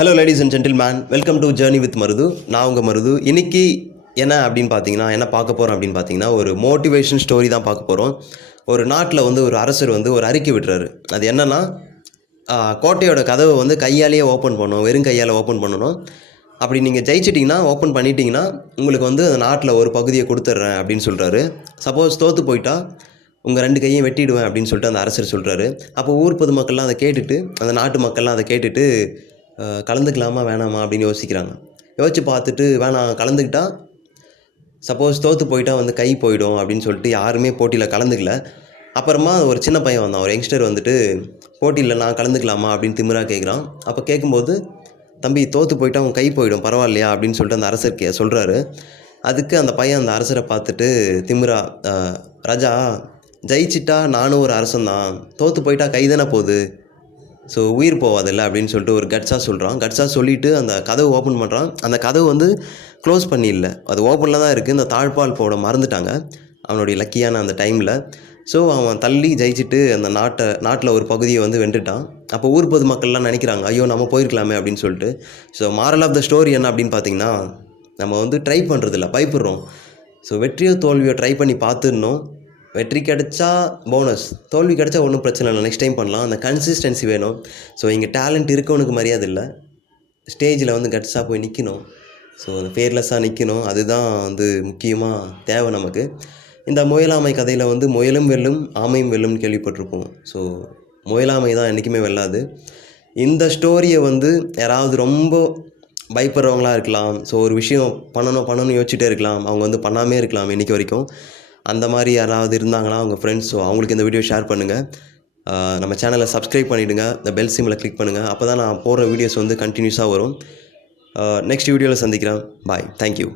Hello ladies and gentlemen, welcome to journey with Marudhu. நான் உங்கள் மருது. இன்றைக்கி என்ன அப்படின்னு பார்த்தீங்கன்னா, என்ன பார்க்க போகிறோம் அப்படின்னு பார்த்தீங்கன்னா, ஒரு மோட்டிவேஷன் ஸ்டோரி தான் பார்க்க போகிறோம். ஒரு நாட்டில் வந்து ஒரு அரசர் வந்து ஒரு அறிக்கை விட்டுறாரு. அது என்னென்னா, கோட்டையோட கதவை வந்து கையாலேயே ஓப்பன் பண்ணணும், வெறும் கையால் ஓப்பன் பண்ணணும். அப்படி நீங்கள் ஜெயிச்சிட்டிங்கன்னா, ஓப்பன் பண்ணிட்டீங்கன்னா, உங்களுக்கு வந்து அந்த நாட்டில் ஒரு பகுதியை கொடுத்துட்றேன் அப்படின்னு சொல்கிறாரு. சப்போஸ் தோற்று போயிட்டா உங்கள் 2 கையும் வெட்டிடுவேன் அப்படின்னு சொல்லிட்டு அந்த அரசர் சொல்கிறாரு. அப்போ ஊர் பொதுமக்கள்லாம் அதை கேட்டுட்டு, அந்த நாட்டு மக்கள்லாம் அதை கேட்டுட்டு கலந்துக்கலாமா வேணாமா அப்படின்னு யோசிக்கிறாங்க. யோசித்து பார்த்துட்டு வேணாம், கலந்துக்கிட்டா சப்போஸ் தோற்று போயிட்டா வந்து கை போயிடும் அப்படின்னு சொல்லிட்டு யாருமே போட்டியில் கலந்துக்கல. அப்புறமா ஒரு சின்ன பையன் வந்தான், ஒரு யங்ஸ்டர் வந்துட்டு போட்டியில் நான் கலந்துக்கலாமா அப்படின்னு திமிரா கேட்குறான். அப்போ கேட்கும்போது, தம்பி தோற்று போயிட்டா உன் கை போயிடும் பரவாயில்லையா அப்படின்னு சொல்லிட்டு அந்த அரசர் சொல்கிறாரு. அதுக்கு அந்த பையன் அந்த அரசரை பார்த்துட்டு திமிரா, ராஜா ஜெயிச்சிட்டா நானும் ஒரு அரசன் தான், தோற்று போயிட்டா கை தானே போகுது, ஸோ உயிர் போகாதில்ல அப்படின்னு சொல்லிட்டு ஒரு கட்ஸாக சொல்கிறான். கட்ஸாக சொல்லிவிட்டு அந்த கதவு ஓப்பன் பண்ணுறான். அந்த கதவு வந்து க்ளோஸ் பண்ணிடல, அது ஓப்பனில் தான் இருக்குது. இந்த தாழ்பால் போட மறந்துட்டாங்க அவனுடைய லக்கியான அந்த டைமில். ஸோ அவன் தள்ளி ஜெயிச்சுட்டு அந்த நாட்டில் ஒரு பகுதியை வந்து வென்றுட்டான். அப்போ ஊர் பொதுமக்கள்லாம் நினைக்கிறாங்க, ஐயோ நம்ம போயிருக்கலாமே அப்படின்னு சொல்லிட்டு. So moral of the story என்ன அப்படின்னு பார்த்தீங்கன்னா, நம்ம வந்து ட்ரை பண்ணுறதில்ல, பயப்படுறோம். ஸோ வெற்றியோ தோல்வியோ ட்ரை பண்ணி பார்த்துடணும். வெற்றி கிடச்சா போனஸ், தோல்வி கிடச்சா ஒன்றும் பிரச்சனை இல்லை, நெக்ஸ்ட் டைம் பண்ணலாம். அந்த கன்சிஸ்டன்சி வேணும். ஸோ இங்கே டேலண்ட் இருக்கவனுக்கு மரியாதை இல்லை, ஸ்டேஜில் வந்து கட்ஸாக போய் நிற்கணும். ஸோ அந்த ஃபேர்லெஸ்ஸாக நிற்கணும். அதுதான் வந்து முக்கியமாக தேவை நமக்கு. இந்த முயலாமை கதையில் வந்து முயலும் வெல்லும் ஆமையும் வெல்லும்னு கேள்விப்பட்டிருப்போம். ஸோ முயலாமை தான் என்றைக்குமே வெல்லாது. இந்த ஸ்டோரியை வந்து யாராவது ரொம்ப பயப்படுறவங்களாக இருக்கலாம், ஸோ ஒரு விஷயம் பண்ணணும்னு யோசிச்சுட்டே இருக்கலாம், அவங்க வந்து பண்ணாமே இருக்கலாம் இன்றைக்கி வரைக்கும். அந்த மாதிரி யாராவது இருந்தாங்கன்னா அவங்க ஃப்ரெண்ட்ஸ், ஸோ அவங்களுக்கு இந்த வீடியோ ஷேர் பண்ணுங்கள். நம்ம சேனலை சப்ஸ்கிரைப் பண்ணிவிடுங்க, இந்த பெல் சிம்மில் கிளிக் பண்ணுங்கள். அப்போ தான் நான் போடுற வீடியோஸ் வந்து கண்டினியூஸாக வரும். நெக்ஸ்ட் வீடியோவில் சந்திக்கிறேன். பாய், தேங்க்யூ.